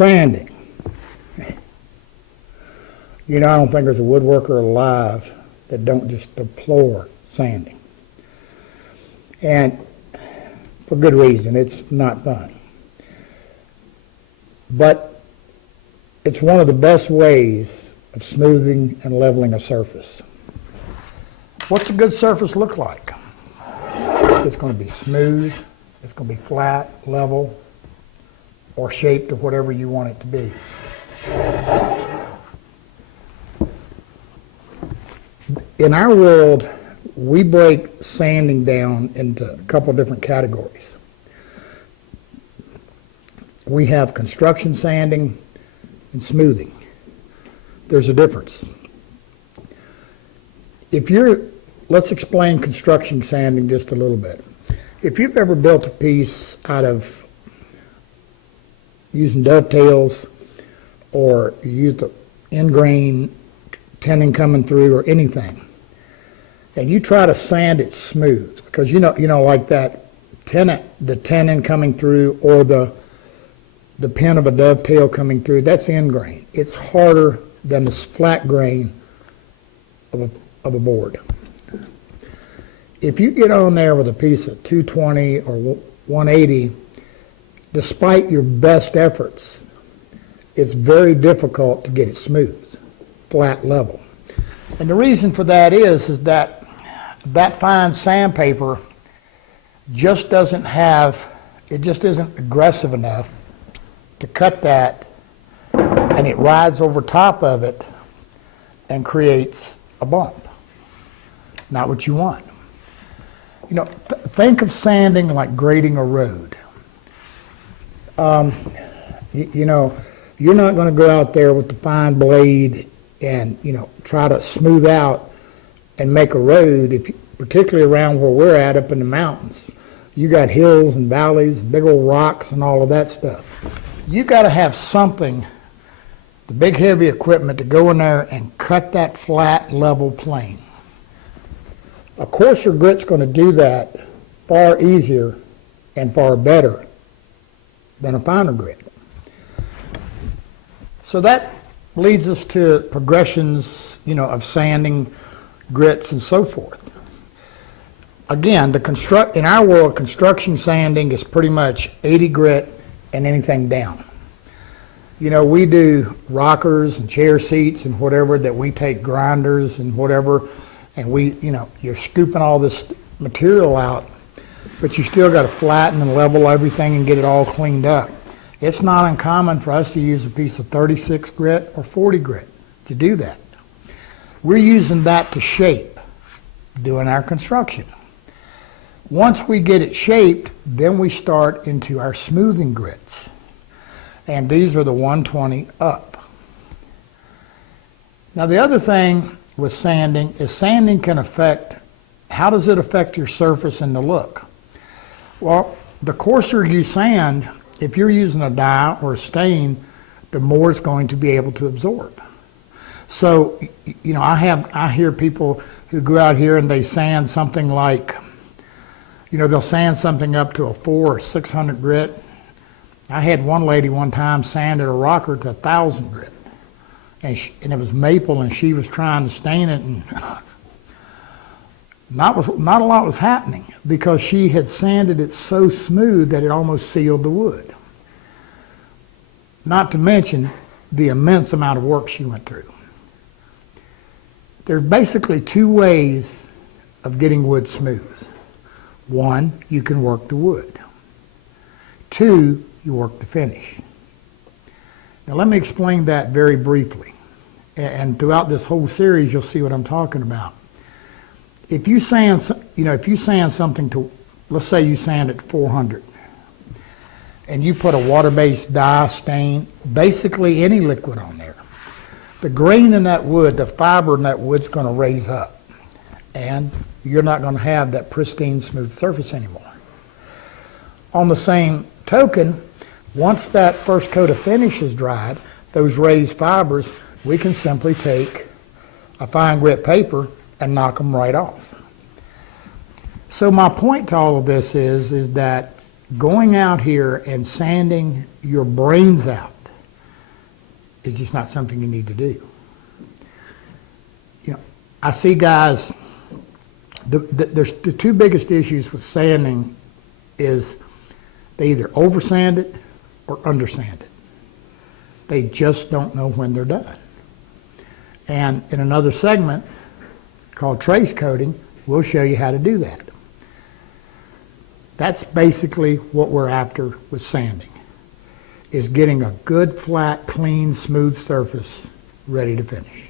Sanding. You know, I don't think there's a woodworker alive that don't just deplore sanding. And for good reason, it's not fun. But it's one of the best ways of smoothing and leveling a surface. What's a good surface look like? It's going to be smooth, it's going to be flat, level, or shaped to whatever you want it to be. In our world, we break sanding down into a couple different categories. We have construction sanding and smoothing. There's a difference. Let's explain construction sanding just a little bit. If you've ever built a piece out of using dovetails, or you used an end grain tenon coming through, or anything, and you try to sand it smooth, because you know, like that tenon, the tenon coming through, or the pin of a dovetail coming through, that's end grain. It's harder than the flat grain of a board. If you get on there with a piece of 220 or 180, despite your best efforts, it's very difficult to get it smooth, flat, level. And the reason for that is that fine sandpaper just doesn't have, it just isn't aggressive enough to cut that, and it rides over top of it and creates a bump. Not what you want. You know, think of sanding like grading a road. You know, you're not going to go out there with the fine blade and, you know, try to smooth out and make a road, particularly around where we're at up in the mountains. You got hills and valleys, big old rocks and all of that stuff. You got to have something, the big heavy equipment, to go in there and cut that flat, level plane. A coarser grit's going to do that far easier and far better than a finer grit. So that leads us to progressions, you know, of sanding, grits, and so forth. Again, in our world, construction sanding is pretty much 80 grit and anything down. You know, we do rockers and chair seats and whatever that we take grinders and whatever, and you're scooping all this material out, but you still got to flatten and level everything and get it all cleaned up. It's not uncommon for us to use a piece of 36 grit or 40 grit to do that. We're using that to shape, doing our construction. Once we get it shaped, then we start into our smoothing grits. And these are the 120 up. Now the other thing with sanding is sanding can affect, how does it affect your surface and the look? Well, the coarser you sand, if you're using a dye or a stain, the more it's going to be able to absorb. So, you know, I hear people who go out here and they sand something like, you know, they'll sand something up to a 400 or 600 grit. I had one lady one time sanded a rocker to 1,000 grit. And it was maple, and she was trying to stain it, and not a lot was happening because she had sanded it so smooth that it almost sealed the wood. Not to mention the immense amount of work she went through. There are basically two ways of getting wood smooth. One, you can work the wood. Two, you work the finish. Now let me explain that very briefly. And throughout this whole series, you'll see what I'm talking about. If you sand something to, let's say you sand it 400, and you put a water-based dye, stain, basically any liquid on there, the grain in that wood, the fiber in that wood's going to raise up, and you're not going to have that pristine, smooth surface anymore. On the same token, once that first coat of finish is dried, those raised fibers, we can simply take a fine grit paper and knock them right off. So my point to all of this is that going out here and sanding your brains out is just not something you need to do. You know, I see guys, there's the two biggest issues with sanding is they either over sand it or under sand it. They just don't know when they're done. And in another segment called trace coating, we'll show you how to do that. That's basically what we're after with sanding, is getting a good, flat, clean, smooth surface ready to finish.